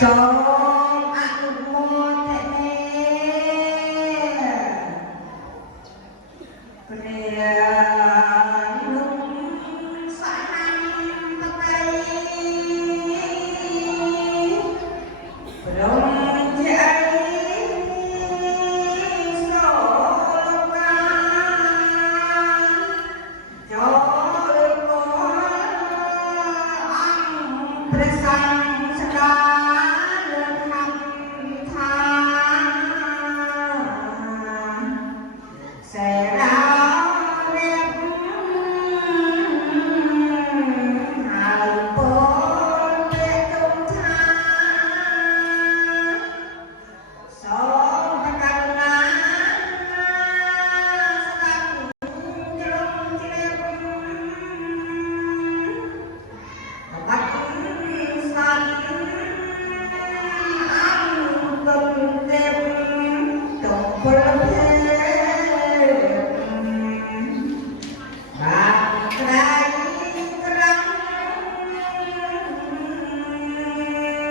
សូមអនុមោទនាព្រះនុសហបតីព្រមជាសូលាចូលព្រះសង្ឃស្ដាលើខំថាសេរារៀបហើយពោលពាក្យទុំថាសូមប្រកាសណាស្ដាប់ជ្រុំជ្រាបបាត់សាន់អង្គទុំទេពទុំពល